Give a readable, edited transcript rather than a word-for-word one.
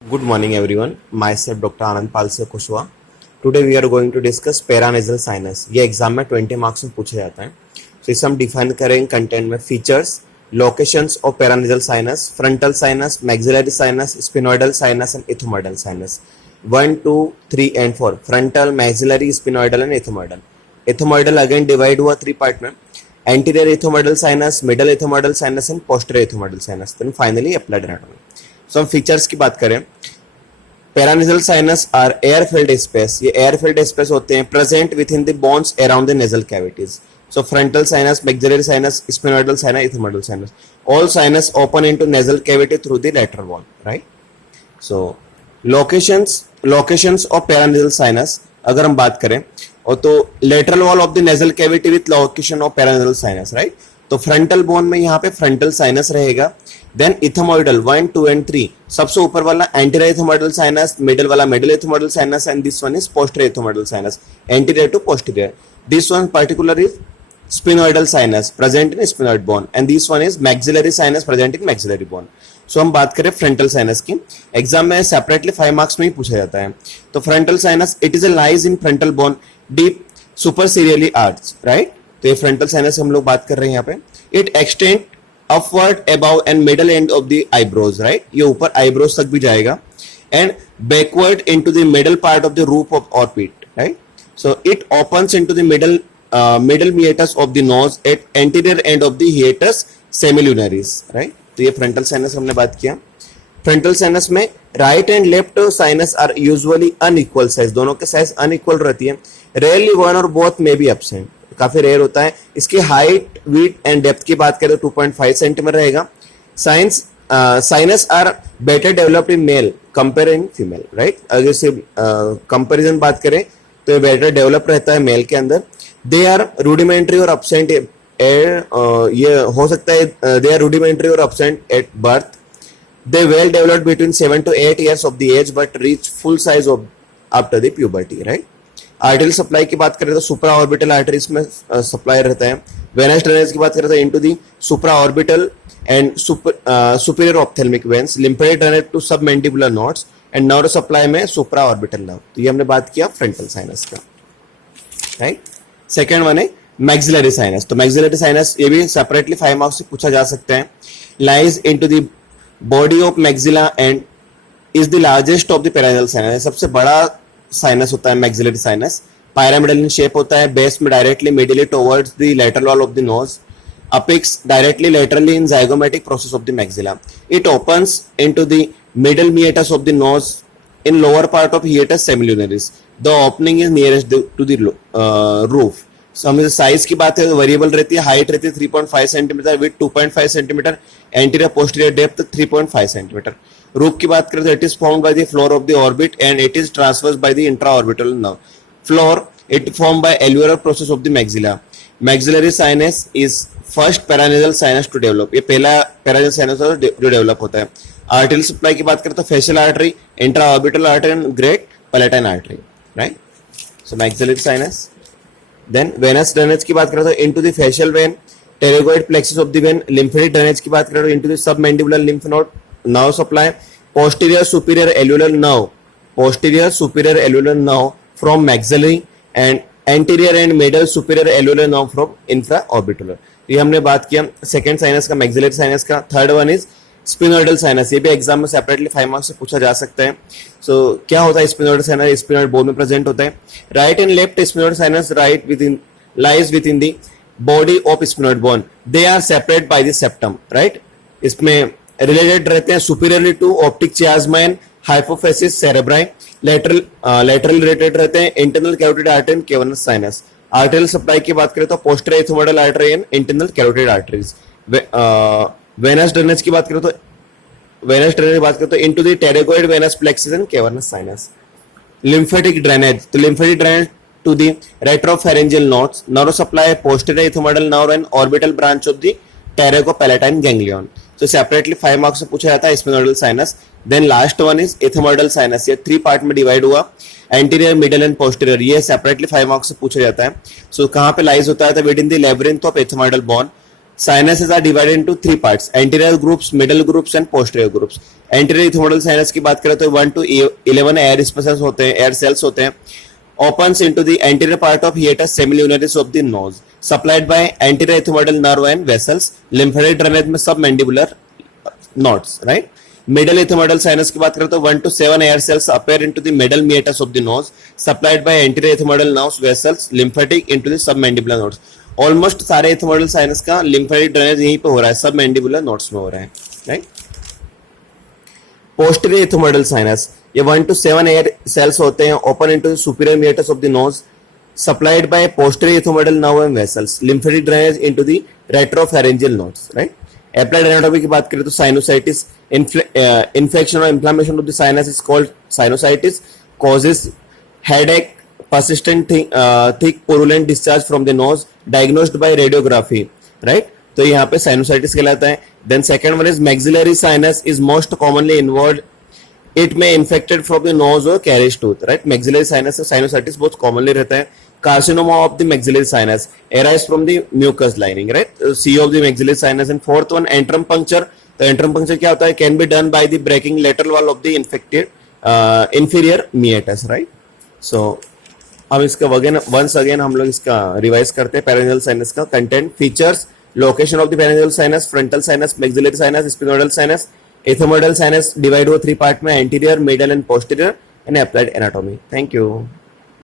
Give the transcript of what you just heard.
Good morning everyone. Myself Dr. Anand Palse Kushwa. Today we are going to discuss paranasal sinus. ये exam में 20 marks में पूछा जाता है. तो इसे हम डिफाइन करेंगे कंटेंट में features, locations of paranasal sinus, frontal sinus, maxillary sinus, sphenoidal sinus and ethmoidal sinus. 1, 2, 3 and 4 frontal, maxillary, sphenoidal and ethmoidal. Ethmoidal again divide हुआ 3 पार्ट में. Anterior ethmoidal sinus, middle ethmoidal sinus and posterior ethmoidal sinus. Then finally applied anatomy. So हम features की बात करें. Paranasal sinus are air filled space. ये air filled space होते हैं present within the bones around the nasal cavities. So frontal sinus, maxillary sinus, sphenoidal sinus, ethmoidal sinus, all sinus open into nasal cavity through the lateral wall, right. So locations of paranasal sinus अगर हम बात करें और तो lateral wall of the nasal cavity with location of paranasal sinus, right. तो frontal bone में यहाँ पे फ्रंटल साइनस रहेगा. देन इथोमोइडल 1, 2 एंड 3 सबसे ऊपर वाला एंटीरियर इथोमोइडल साइनस, मिडल वाला middle ethmoidal sinus and this one is posterior ethmoidal sinus, anterior to posterior. This one particular is sphenoidal sinus present in sphenoid bone and this one is maxillary sinus present in maxillary bone. So हम बात करें frontal sinus की. Exam में separately 5 marks में ही पूछा जाता है. तो frontal sinus it is a lies in frontal bone deep superciliary arch, right. तो ये फ्रंटल साइनस हम लोग बात कर रहे हैं यहाँ पे. It extend upward above and middle end of the eyebrows, right. ये ऊपर eyebrows तक भी जाएगा and backward into the middle part of the roof of orbit, right. So it opens into the middle meatus of the nose at anterior end of the hiatus semilunaris, right. तो ये frontal sinus हमने बात किया. Frontal sinus में right and left sinus are usually unequal size. दोनों के size unequal रहती है. रेयरली वन और बोथ में बी एब्सेंट, काफी रेयर होता है. इसकी हाइट, विड्थ एंड डेप्थ की बात करें तो 2.5 सेंटीमीटर रहेगा. Sinus are better developed in male compare in female, right. अगर से कंपेरिजन बात करें तो ये बेटर डेवलप रहता है मेल के अंदर. दे आर रूडिमेंट्री और अब्सेंट, ये हो सकता है दे आर रूडिमेंट्री और absent at birth. They well developed between 7 to 8 years of the age but reach full size of after the puberty, right. Arterial supply की बात करें तो सुप्रा ऑर्बिटल आर्टरीज में सप्लाई रहता है. वेनस ड्रेनेज की बात करें तो into the supra orbital and superior ophthalmic veins, lymphatic drainage to submandibular nodes and nerve supply में सुप्रा ऑर्बिटल नर्व. तो ये हमने बात किया फ्रंटल साइनस का, राइट. सेकेंड वन है मैक्सिलरी साइनस. तो मैक्सिलरी साइनस ये भी सेपरेटली 5 मार्क्स से पूछा जा सकता है. Lies into the body of maxilla and is the largest of the paranasal sinus. सबसे बड़ा साइनस होता है maxillary sinus. pyramidal in shape होता है. बेस में directly medially towards the lateral wall of the nose. Apex directly laterally in zygomatic process of the maxilla. It opens into the middle meatus of the nose in lower part of hiatus semilunaris. The opening is nearest to the roof. So हमें size की बात है तो variable रहती है. Height रहती है 3.5 centimetre, width 2.5 centimetre, anterior posterior depth 3.5 centimetre. Roof की बात करें तो it is formed by the floor of the orbit and it is transverse by the infraorbital nerve. Floor it form by alveolar process of the maxilla. Maxillary sinus is first paranasal sinus to develop. ये पहला paranasal sinus जो develop होता है. Arterial supply की बात करें तो facial artery, infraorbital artery and great palatine artery, right. So maxillary sinus. Then venous drainage की बात करें तो into the facial vein, pterygoid plexus of the vein. Lymphatic drainage की बात करें तो into the submandibular lymph node nerve supply. Posterior superior alveolar nerve, posterior superior alveolar nerve from maxillary and anterior and middle superior alveolar nerve from infraorbital. ये हमने बात किया second sinus का, maxillary sinus का. Third one is sphenoidal sinus. ये भी exam में separately 5 marks से पूछा जा सकता है. सो क्या होता है स्पिनोइडल साइनस? स्पिनोइड बोन में प्रेजेंट होता है. Right and left sphenoidal sinus right within lies within the body of sphenoid bone. They are separate by the septum, right. इसमें रिलेटेड रहते हैं superiorly to optic chiasma and hypophysis cerebri. Lateral related रहते हैं internal carotid artery and cavernous sinus. Arterial supply की बात करें तो posterior ethmoidal artery and internal carotid arteries. Venous drainage की बात करें तो into the pterygoid venous plexus and cavernous sinus. Lymphatic drainage, तो lymphatic drainage to the retropharyngeal nodes. Nerve supply posterior ethmoidal nerve and orbital branch of the pterygopalatine ganglion. तो separately 5 marks से पूछा जाता है sphenoidal sinus. Then last one is ethmoidal sinus. ये 3 part में divide हुआ, anterior, middle and posterior. ये separately 5 marks से पूछा जाता है. सो कहाँ पे लाइज होता है? Within the labyrinth of ethmoidal bone. sinuses are divided into three parts: anterior groups, middle groups and posterior groups. Anterior ethmoidal sinus की बात करें तो 1 to 11 एयर स्पेसेस होते हैं, एयर सेल्स होते हैं. Opens into the anterior part of hiatus semilunaris of the nose, supplied by anterior ethmoidal nerve and vessels. Lymphatic drainage में submandibular nodes, right? Middle ethmoidal sinus की बात करें तो 1 to 7 air cells appear into the middle meatus of the nose, supplied by anterior ethmoidal nerves, vessels, lymphatic into the submandibular nodes. Almost सारे ethmoidal sinus का lymphatic drainage यहीं पे हो रहा है, सब मैंडिबुलर नोड्स में हो रहा है, राइट. पोस्टीरियर एथमोइडल साइनस, ये 1 to 7 एयर सेल्स होते हैं, open into the superior meatus of the nose, supplied by posterior ethmoidal nerve and vessels, lymphatic drainage into the retropharyngeal nodes, right. Applied anatomy की बात करें तो sinusitis, infection और inflammation of the sinus is called sinusitis, causes headache, persistent thick purulent discharge from the nose, diagnosed by radiography, right. तो यहाँ पे sinusitis कहलाता है. Then second one is maxillary sinus is most commonly involved. It may infected from the nose or caries tooth, right. Maxillary sinus sinusitis बहुत commonly रहता है. Carcinoma of the maxillary sinus arise from the mucous lining, right. C of the maxillary sinus. And fourth one, antrum puncture. तो antrum puncture क्या होता है? Can be done by the breaking lateral wall of the infected inferior meatus, right. So अब इसका once again हम लोग इसका revise करते हैं. पेरिनेयल साइनस का content, features, location of the paranasal sinus, frontal sinus, maxillary sinus, sphenoidal sinus, ethmoidal sinus divide हुआ 3 part में, anterior, middle and posterior, and applied anatomy. Thank you.